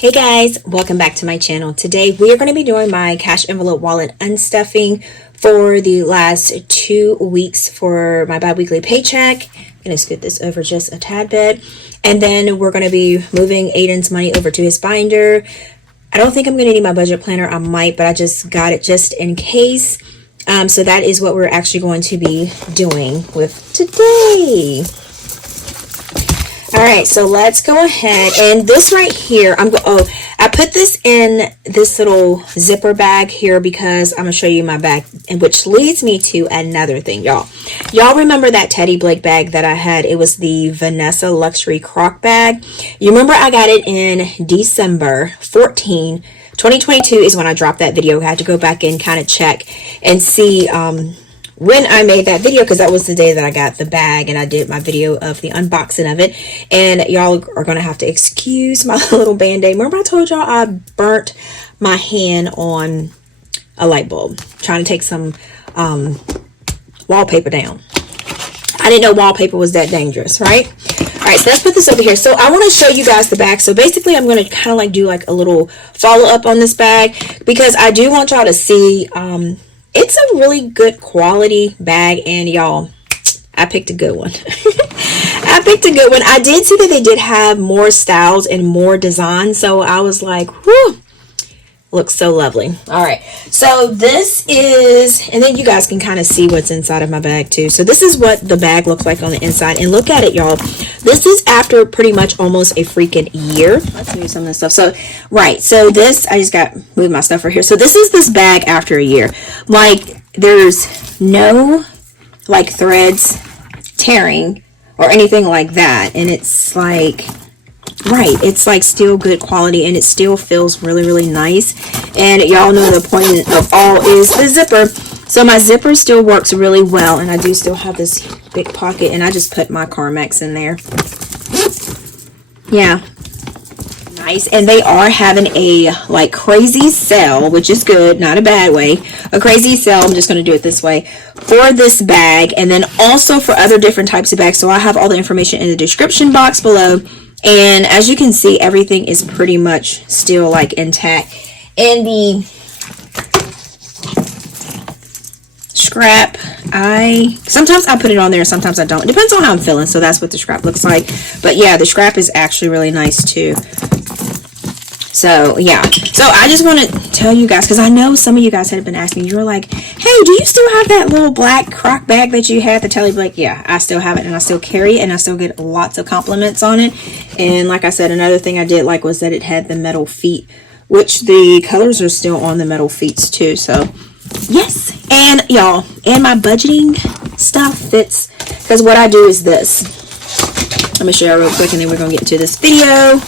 Hey guys, welcome back to my channel. Today we are going to be doing my cash envelope wallet unstuffing for the last 2 weeks for my bi-weekly paycheck. I'm going to scoot this over just a tad bit, and then we're going to be moving Aiden's money over to his binder. I don't think I'm going to need my budget planner. I might, but I just got it just in case. So that is what we're actually going to be doing with today. All right, so let's go ahead, and this right here, I put this in this little zipper bag here because I'm gonna show you my bag, and which leads me to another thing, y'all. Y'all remember that Teddy Blake bag that I had? It was the Vanessa Luxury Croc bag. You remember I got it in December 14, 2022 is when I dropped that video. I had to go back and kind of check and see when I made that video, because that was the day that I got the bag and I did my video of the unboxing of it. And y'all are gonna have to excuse my little band-aid. Remember I told y'all I burnt my hand on a light bulb trying to take some wallpaper down. I didn't know wallpaper was that dangerous, right? All right, so let's put this over here. So I want to show you guys the bag. So basically I'm going to kind of like do like a little follow-up on this bag, because I do want y'all to see it's a really good quality bag, and y'all, I picked a good one. I picked a good one. I did see that they did have more styles and more designs, so I was like, whew, looks so lovely. All right, so this is, and then you guys can kind of see what's inside of my bag too. So this is what the bag looks like on the inside, and look at it, y'all. This is after pretty much almost a freaking year. Let's move some of this stuff. So right, so this, I just got moved my stuff right here. So this is this bag after a year. Like, there's no like threads tearing or anything like that, and it's like, right, it's like still good quality, and it still feels really, really nice. And y'all know the point of all is the zipper. So my zipper still works really well, and I do still have this big pocket, and I just put my Carmex in there. Yeah, nice. And they are having a like crazy sale, which is good, not a bad way. A crazy sale, I'm just going to do it this way, for this bag, and then also for other different types of bags. So I have all the information in the description box below. And as you can see, everything is pretty much still like intact. And the scrap, sometimes I put it on there, sometimes I don't. It depends on how I'm feeling. So that's what the scrap looks like. But yeah, the scrap is actually really nice too. So yeah, so I just want to tell you guys, because I know some of you guys had been asking me, you were like, hey, do you still have that little black croc bag that you had, the Teddy Blake? Yeah, I still have it, and I still carry it, and I still get lots of compliments on it. And like I said, another thing I did like was that it had the metal feet, which the colors are still on the metal feet too. So yes, and y'all, and my budgeting stuff fits, because what I do is this. Let me show you real quick, and then we're gonna get into this video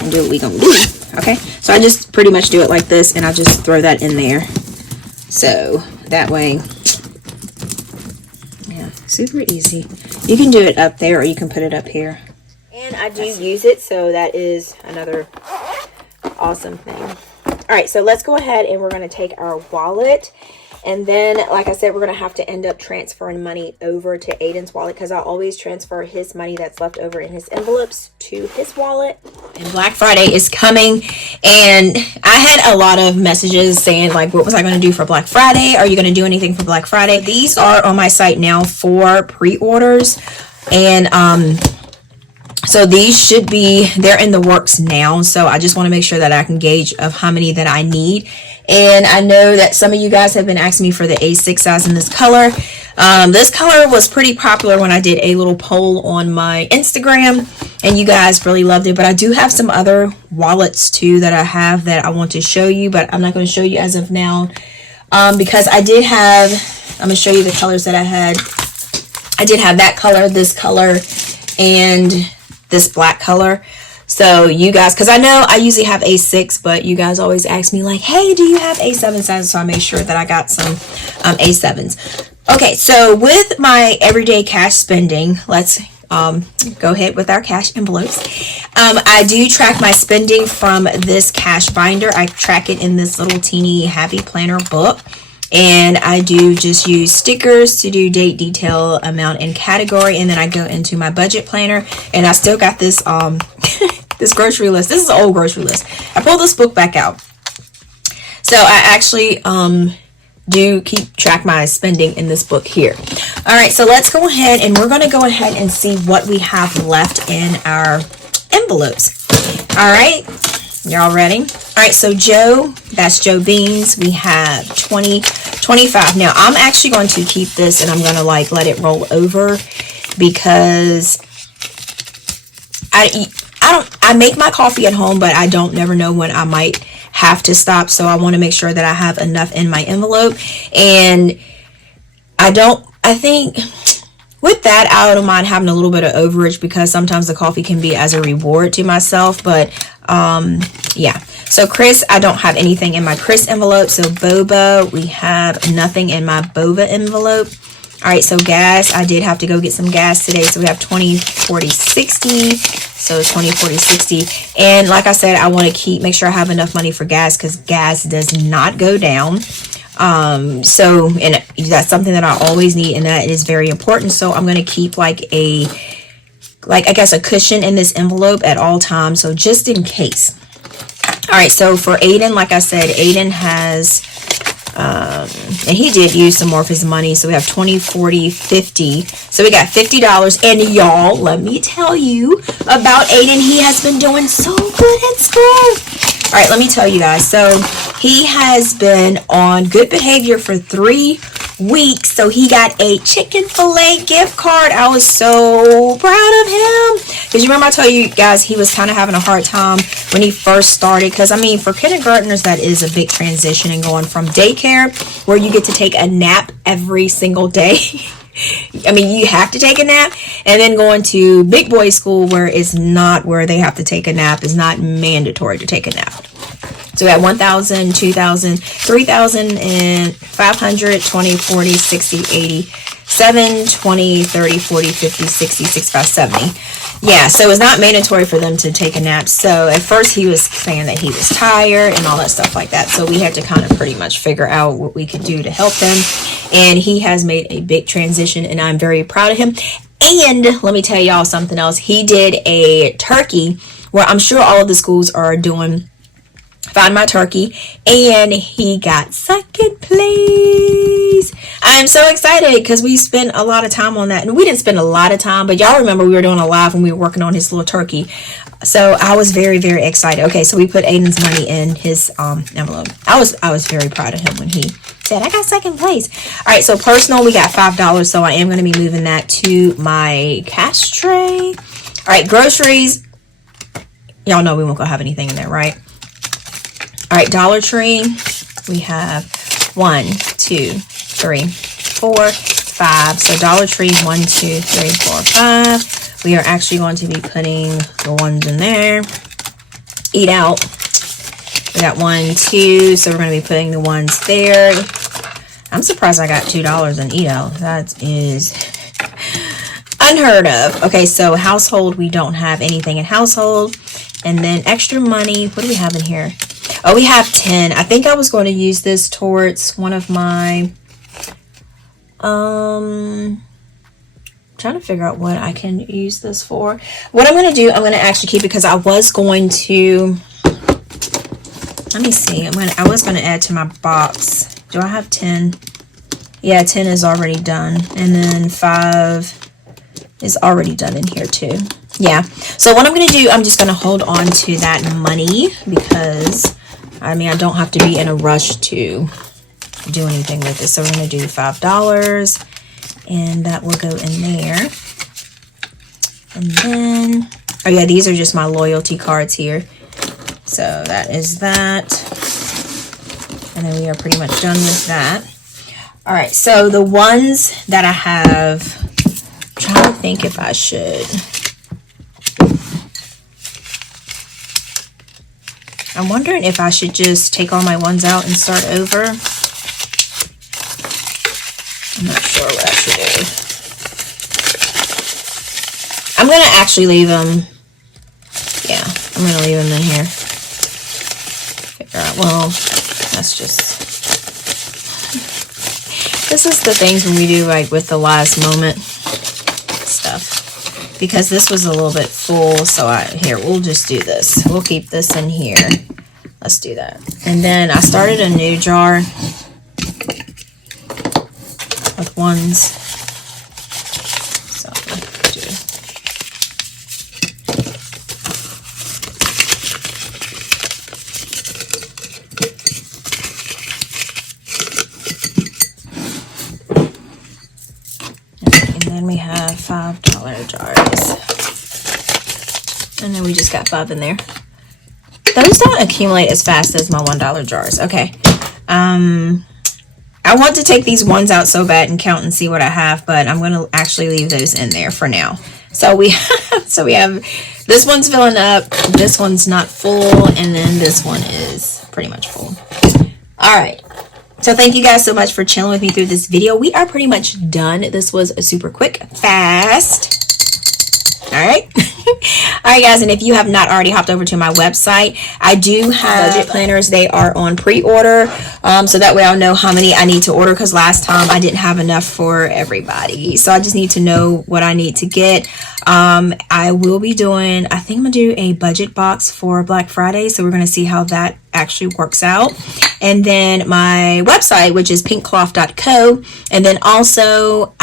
and do what we gonna do. Okay, so I just pretty much do it like this, and I just throw that in there, so that way, yeah, super easy. You can do it up there, or you can put it up here, and I do use it, so that is another awesome thing. All right, so let's go ahead, and we're going to take our wallet, and then like I said, we're going to have to end up transferring money over to Aiden's wallet, because I always transfer his money that's left over in his envelopes to his wallet. And Black Friday is coming, and I had a lot of messages saying like, what was I going to do for Black Friday? Are you going to do anything for Black Friday? These are on my site now for pre-orders, and so these should be, they're in the works now. So I just want to make sure that I can gauge of how many that I need. And I know that some of you guys have been asking me for the A6 size in this color. This color was pretty popular when I did a little poll on my Instagram, and you guys really loved it. But I do have some other wallets too that I have that I want to show you, but I'm not going to show you as of now, because I did have, I'm going to show you the colors that I had. I did have that color, this color, and this black color. So you guys, because I know I usually have A6, but you guys always ask me like, hey, do you have A7 sizes? So I made sure that I got some A7s. Okay, so with my everyday cash spending, let's go ahead with our cash envelopes. I do track my spending from this cash binder. I track it in this little teeny happy planner book. And I do just use stickers to do date, detail, amount, and category. And then I go into my budget planner, and I still got this this grocery list. This is an old grocery list. I pulled this book back out. So I actually do keep track my spending in this book here. All right, so let's go ahead and we're going to go ahead and see what we have left in our envelopes. All right, y'all ready? All right, so Joe, that's Joe Beans. We have 20, 25. Now I'm actually going to keep this and I'm going to like let it roll over because I make my coffee at home, but I don't never know when I might have to stop. So I want to make sure that I have enough in my envelope. And I think with that, I don't mind having a little bit of overage because sometimes the coffee can be as a reward to myself. But yeah. So Chris, I don't have anything in my Chris envelope. So Boba, we have nothing in my Boba envelope. All right, so gas, I did have to go get some gas today. So we have 20, 40, 60. So 20, 40, 60. And like I said, I want to make sure I have enough money for gas because gas does not go down. So, and that's something that I always need and that is very important. So I'm going to keep I guess a cushion in this envelope at all times. So just in case. All right, so for Aiden, like I said, Aiden has, and he did use some more of his money. So we have 20, 40, 50. So we got $50. And y'all, let me tell you about Aiden. He has been doing so good at school. All right, let me tell you guys. So he has been on good behavior for 3 weeks. So he got a Chick-fil-A gift card. I was so proud of him. Because you remember I told you guys he was kind of having a hard time when he first started. Because, I mean, for kindergartners, that is a big transition. And going from daycare, where you get to take a nap every single day. I mean, you have to take a nap. And then going to big boy school, where it's not where they have to take a nap. It's not mandatory to take a nap. So we have 1,000, 2,000, 3,000, and 500, 20, 40, 60, 80, 7, 20, 30, 40, 50, 60, 65, 70. Yeah, so it's not mandatory for them to take a nap. So at first he was saying that he was tired and all that stuff like that. So we had to kind of pretty much figure out what we could do to help him. And he has made a big transition and I'm very proud of him. And let me tell y'all something else. He did a turkey where I'm sure all of the schools are doing Find My Turkey, and he got second place. I am so excited because we spent a lot of time on that, and we didn't spend a lot of time, but y'all remember we were doing a live when we were working on his little turkey. So I was very, very excited. Okay, so we put Aiden's money in his envelope. I was very proud of him when he said, I got second place. All right, so personal, we got $5, so I am going to be moving that to my cash tray. All right, groceries. Y'all know we won't go have anything in there, right? All right, Dollar Tree, we have 1, 2, 3, 4, 5. So Dollar Tree, 1, 2, 3, 4, 5. We are actually going to be putting the ones in there. Eat Out, we got 1, 2. So we're going to be putting the ones there. I'm surprised I got $2 in Eat Out. That is unheard of. Okay, so household, we don't have anything in household. And then extra money, what do we have in here? Oh, we have 10. I think I was going to use this towards one of my, trying to figure out what I can use this for. What I'm going to do, I'm going to actually keep it because I was going to, let me see. I was going to add to my box. Do I have 10? Yeah, 10 is already done. And then 5 is already done in here too. Yeah. So what I'm going to do, I'm just going to hold on to that money because I mean, I don't have to be in a rush to do anything with it. So we're going to do $5 and that will go in there. And then, oh yeah, these are just my loyalty cards here. So that is that. And then we are pretty much done with that. All right, so the ones that I have, I'm trying to think if I should. I'm wondering if I should just take all my ones out and start over. I'm not sure what I should do. I'm going to actually leave them. Yeah, I'm going to leave them in here. Figure out, well, that's just... This is the things when we do like with the last moment stuff. because this was a little bit full. So here, we'll just do this. We'll keep this in here. Let's do that. And then I started a new jar with ones. So and then we have $5 jars. And then we just got 5 in there. Those don't accumulate as fast as my $1 jars. Okay. I want to take these ones out so bad and count and see what I have, but I'm going to actually leave those in there for now. So we have this one's filling up, this one's not full, and then this one is pretty much full. All right. So thank you guys so much for chilling with me through this video. We are pretty much done. This was a super quick, fast. All right. All right, guys. And if you have not already hopped over to my website, I do have budget planners. They are on pre-order. So that way I'll know how many I need to order, because last time I didn't have enough for everybody. So I just need to know what I need to get. I will be doing, I think I'm going to do a budget box for Black Friday. So we're going to see how that actually works out. And then my website, which is pinkcloth.co, and then also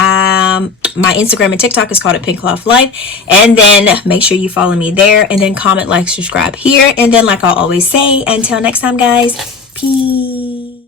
my Instagram and TikTok is called @pinkclothlife. And then make sure you follow me there, and then comment, like, subscribe here, and then like I always say, until next time, guys, peace.